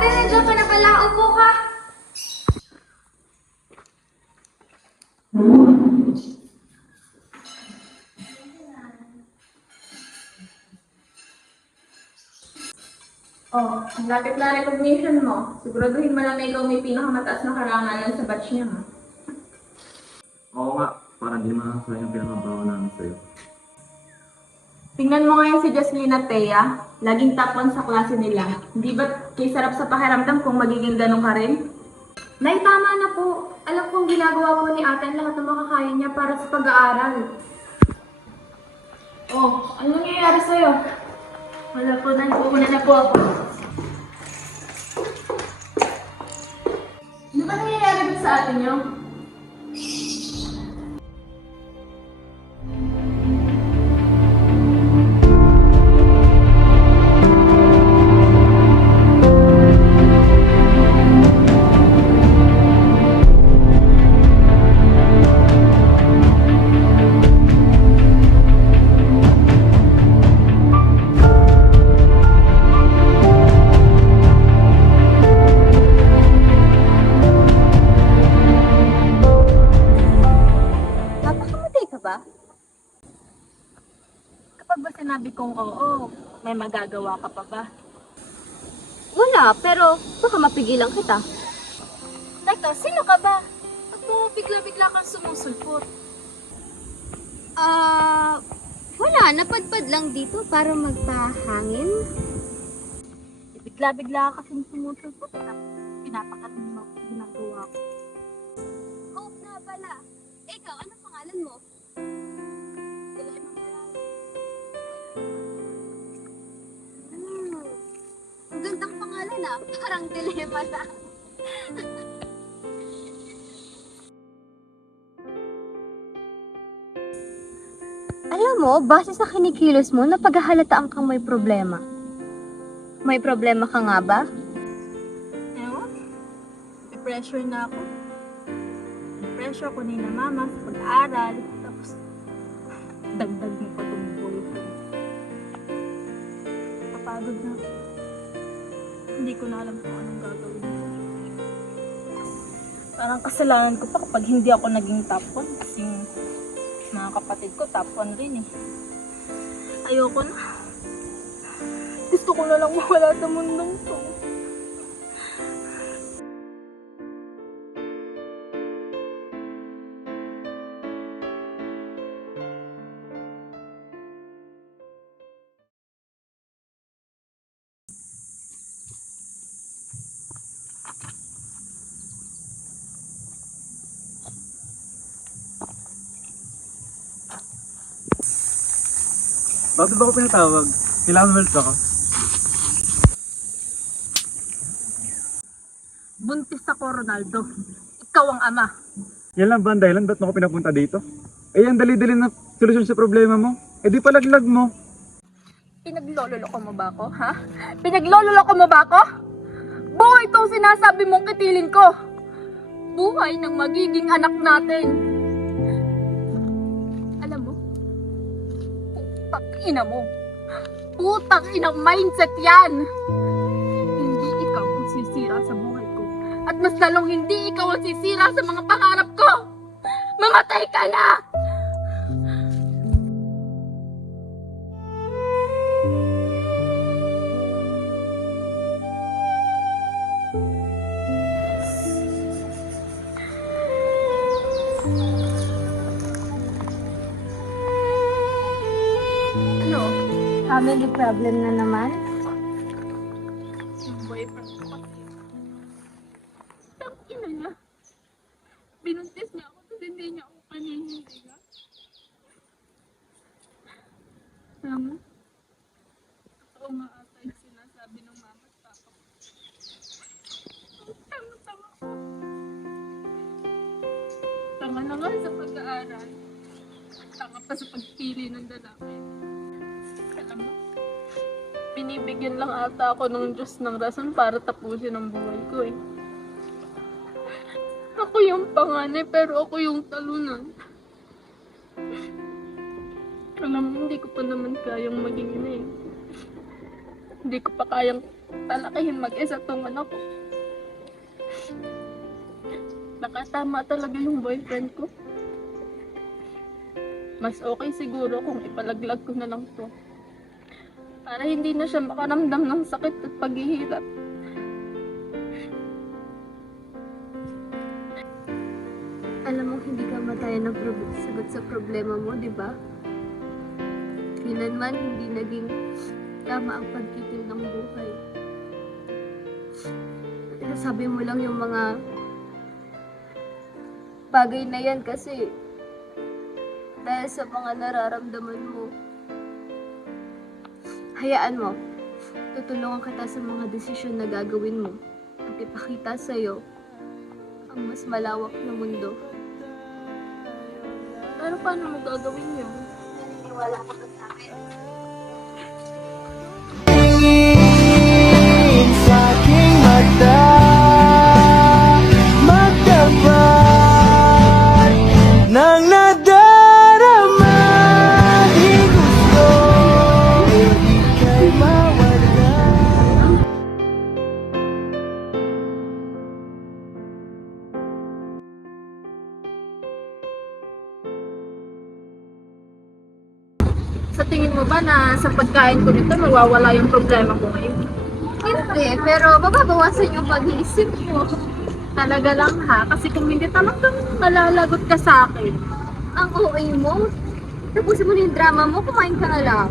Ate, nandiyan ka na pala. Upo ka. Oh, ang lapit na recognition mo. Siguraduhin mo lang na ikaw may pinakamataas na karangalan sa batch niya, ha? Oo nga, parang di makakasaya yung pinakabawa namin sa'yo. Tingnan mo ngayon si Jasmine at Thea. Laging top 1 sa klase nila. Hindi ba kay sarap sa pakiramdam kung magiging ganun ka rin? Nay, tama na po. Alam kong ginagawa po ni ate ang lahat ng makakaya niya para sa pag-aaral. Oh, ano nangyayari sa'yo? Wala po, nagpuuna na po ako. Ano ba nangyayari dito sa atin niyo? Napakamatay ka ba? Kapag ba sinabi kong oo, may magagawa ka pa ba? Wala, pero baka mapigilan kita. Teka, sino ka ba? Ako, bigla-bigla kang sumusulpot. Wala. Napadpad lang dito para magpahangin. Bigla-bigla ka kasing sumusulpot. Pinapakatin mo ako ginagawa ko. Hope na pala. Ikaw, ano pangalan mo? Ang gandang pangalan ah. Parang dilema na. Alam mo, base sa kinikilos mo, napaghahalataan kang may problema. May problema ka nga ba? Ewan, pressure na ako. Pressure ko ni na mama sa pag-aaral. Tapos, dagdag mo pa itong boyfriend. Papagod na ako. Hindi ko na alam kung anong gagawin ko. Parang kasalanan ko pa kapag hindi ako naging top 1 kasi mga kapatid ko top 1 rin eh. Ayoko na. Gusto ko na lang mawala sa mundong to. Bakit ba ako pinatawag? Kailangan welp ako. Buntis ako, Ronaldo. Ikaw ang ama. Yan lang ba ang dahilan? Ba't mo ako pinapunta dito? Eh, ang dali-dali na solusyon sa problema mo. Eh, di palaglag mo. Pinaglololoko mo ba ako, ha? Pinaglololoko mo ba ako? Buhay itong sinasabi mong kitilin ko. Buhay ng magiging anak natin. Alam mo, putang ina mo. Putang inang mindset yan. Hindi ikaw ang sisira sa buhay ko. At mas lalong hindi ikaw ang sisira sa mga pangarap ko. Mamatay ka na! Ano? Family problem na naman? Yung boyfriend ko kasi. Tangina niya. Binuntis niya ako kasi hindi niya ako paninindigan. Alam mo? Totoo nga ata yung sinasabi ng mama at papa ko. Tama-tama ko. Tama na nga sa pag-aaral. Tama pa sa pagpili ng lalaki. Alam mo? Binibigyan lang ata ako ng Diyos ng rason para tapusin ang buhay ko eh. Ako yung panganay pero ako yung talunan. Alam mo, hindi ko pa naman kayang maging ina eh. Hindi ko pa kayang palakihin mag-isa tong anak ko. Nakatama talaga yung boyfriend ko. Mas okay siguro kung ipalaglag ko na lang to. Para hindi na siya makaramdam ng sakit at paghihirap. Alam mo, hindi ka matayan ng sagot sa problema mo, di ba? Kailanman hindi naging tama ang pagkikil ng buhay. Sabi mo lang yung mga bagay na yan kasi dahil sa mga nararamdaman mo. Hayaan mo, tutulungan kita sa mga desisyon na gagawin mo at ipakita sa'yo ang mas malawak na mundo. Pero paano mo gagawin yun? Naniniwala ka ba sa akin? Sa aking mata magtapat ng nadarama. Di gusto ika'y mawala. Sa tingin mo ba na sa pagkain ko nito mawawala yung problema ko ngayon? Hindi, pero mababawasan yung pag-iisip mo. Talaga lang ha, kasi kung hindi talagang malalagot ka sa akin. Ang OA mo. Tapusin mo na yung drama mo, kumain ka na lang.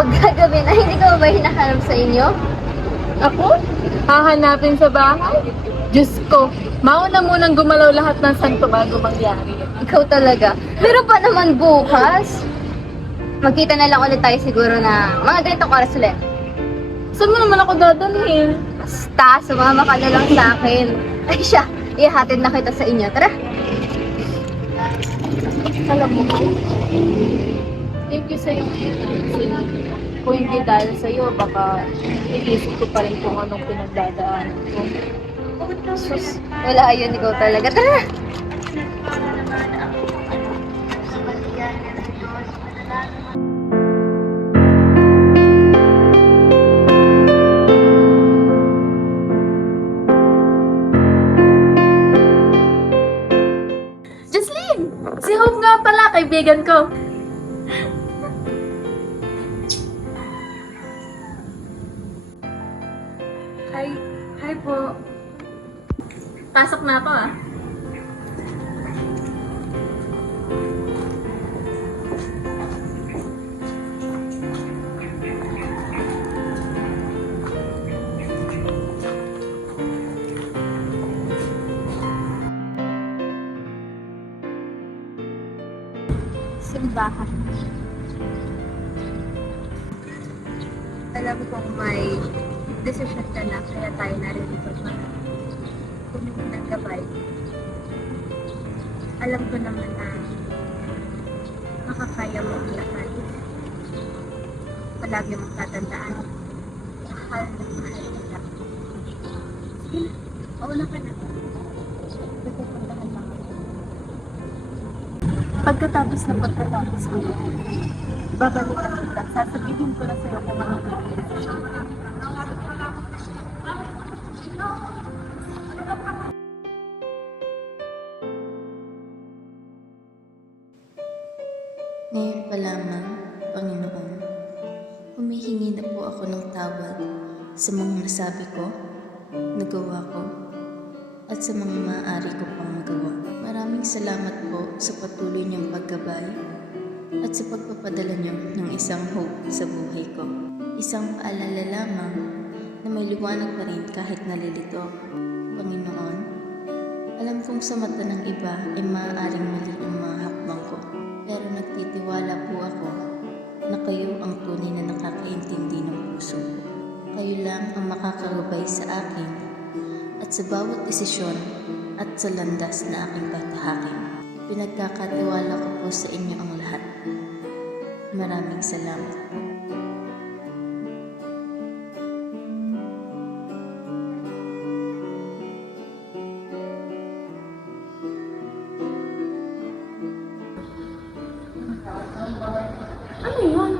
Huwag gagawin. Ay, hindi ka ba hinahanap sa inyo? Ako? Hahanapin sa bahay? Diyos ko, mauna munang gumalaw lahat ng santo bago mangyari. Ikaw talaga. Meron pa naman bukas. Magkita na lang ulit tayo siguro na mga ganitong oras ulit. Saan mo naman ako dadalhin? Basta, sumama ka na lang sa akin. Ay siya, ihatid na kita sa inyo. Tara. Alam mo, thank you sa'yo. Kung hindi dahil sa'yo, baka iisip ko pa rin kung anong pinagdadaanan ko. Sus, wala yun. Ikaw talaga. Tara. Jocelyn! Si Hope nga pala, kaibigan ko. Hi po. Pasok na ako ah. Simbahan. Alam kong may desisyon ka na, kaya tayo narito pa. Humingi ng gabay. Alam ko naman na makakaya mo ang lahat. Palagi mong tatandaan. Mahal na mahal kita. Sige na, mauna ka na. Pupuntahan lang ako. Pagkatapos na pagkatapos ko, babalikan kita. Sasabihin ko na sa'yo kung ano decision. Ngayon pa lamang, Panginoon, humihingi na po ako ng tawad sa mga nasabi ko, nagawa ko, at sa mga maaari ko pang magawa. Maraming salamat po sa patuloy niyong paggabay at sa pagpapadala niyo ng isang hope sa buhay ko. Isang paalala lamang na may liwanag pa rin kahit nalilito. Panginoon, alam kong sa mata ng iba ay maaaring mali ang mga hakbang ko. Pero nagtitiwala po ako na na kayo ang tunay na nakakaintindi ng puso ko. Kayo lang ang makakagabay sa akin at sa bawat desisyon at sa landas na aking tatahakin. Pinagkakatiwala ko po sa inyo ang lahat. Maraming salamat po. Ano yun?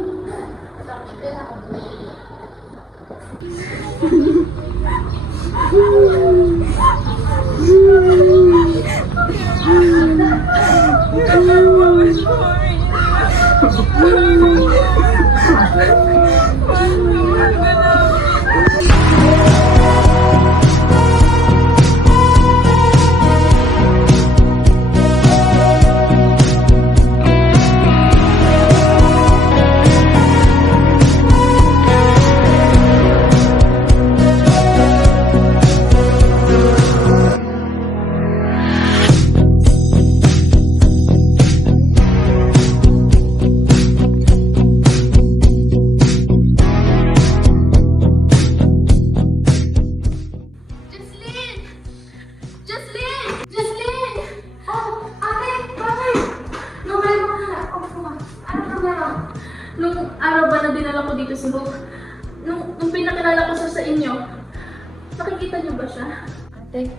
Jocelyn! Jocelyn! Jocelyn! Oh, ate! Bakit? Nawala mo na. Ano problema? Nung araw ba na dinala ko dito si Hope, nung pinakilala ko siya sa inyo, nakikita niyo ba siya? Ate,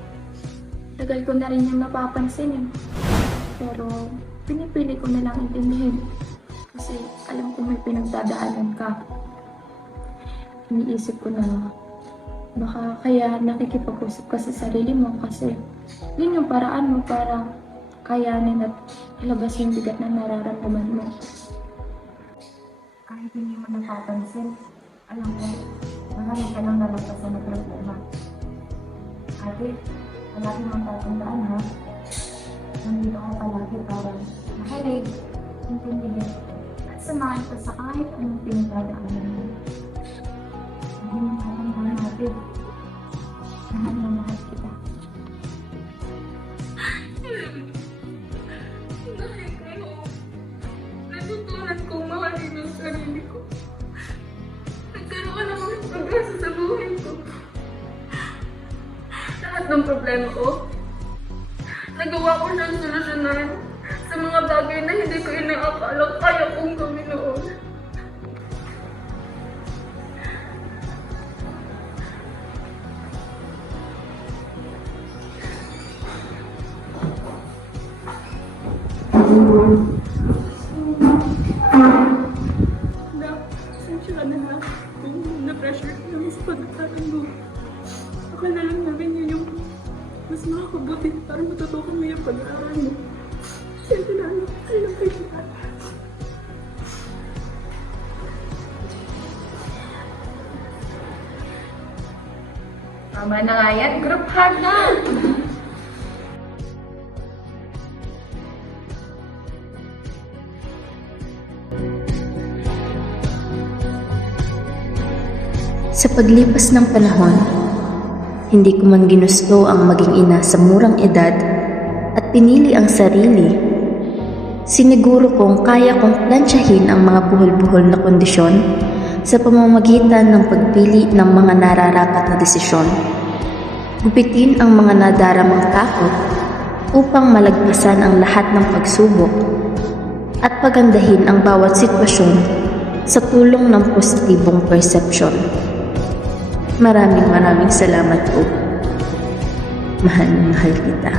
tagal ko na rin yung napapansin eh. Pero pinipili ko na lang intindihin. Kasi alam ko may pinagdadaanan ka. Iniisip ko na baka kaya nakikipag-usap ka sa sarili mo kasi yun yung paraan mo para kayanin at ilabas yung bigat na nararamdaman mo. Kahit hindi mo napapansin, alam ko, marami ka nang nalampasan na problema. Ate, palagi mong tatandaan ha. Nandito ako palagi para makinig, intindihin, at samahan ka sa kahit anong pinagdadaanan mo. Hindi mo tatandaan natin. Mahal na mahal kita. Dahil kayo, natutunan kong mahalin ang sarili ko. Nagkaroon ako ng pag-asa sa buhay ko. Lahat ng problema ko, nagawa ko siyang solusyonan sa mga bagay na hindi ko inaakala kaya kong gawin noon. Pasensya ka na ha. Kung na-pressure ka namin sa pagkakaroon mo. Akala lang namin yun yung mas makakabuti para matutukan mo yung pag-aaral mo. Siyempre na ano, alam ko kita. Tama na nga yan, group hug na! Sa paglipas ng panahon, hindi ko man ginusto ang maging ina sa murang edad at pinili ang sarili. Siniguro kong kaya kong plansyahin ang mga buhol-buhol na kondisyon sa pamamagitan ng pagpili ng mga nararapat na desisyon. Gupitin ang mga nadaramang takot upang malagpasan ang lahat ng pagsubok at pagandahin ang bawat sitwasyon sa tulong ng positibong perception. Maraming salamat po. Mahal na mahal kita.